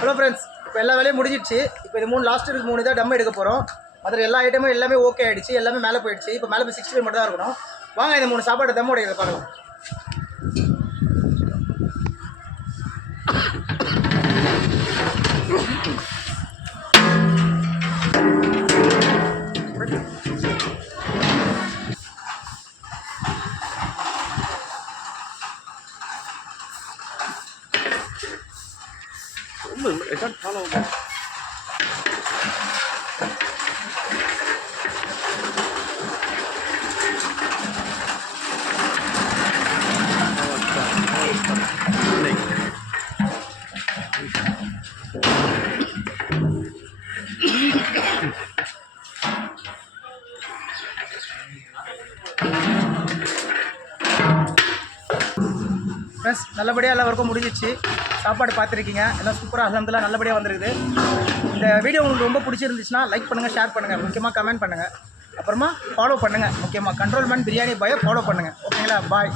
Hello friends, இப்போ எல்லா வேலையும் முடிஞ்சிடுச்சு. இப்போ இது 3 லாஸ்ட் இருக்கு, 3 தான் டம் எடுக்க போகிறோம். அதில் எல்லா ஐட்டமும் எல்லாமே ஓகே ஆகிடுச்சு, எல்லாமே மேலே போயிடுச்சு. இப்போ மேலே போய் 65 மட்டும் தான் இருக்கணும். வாங்க இந்த 3 சாப்பாடு தம் உடைக்கிறத பார்க்கலாம். I can't follow. ஃப்ரெண்ட்ஸ், நல்லபடியாக எல்லா ஒர்க்கும் முடிஞ்சிச்சு. சாப்பாடு பார்த்துருக்கீங்க, எல்லாம் சூப்பராக அல்ஹம்துலில்லாஹ் நல்லபடியாக வந்திருக்குது. இந்த வீடியோ உங்களுக்கு ரொம்ப பிடிச்சிருந்துச்சுன்னா லைக் பண்ணுங்கள், ஷேர் பண்ணுங்கள், முக்கியமாக கமெண்ட் பண்ணுங்கள், அப்புறமா ஃபாலோ பண்ணுங்கள். முக்கியமாக கண்ட்ரோல்மெண்ட் பிரியாணி பாயை ஃபாலோ பண்ணுங்கள். ஓகேங்களா? பாய்.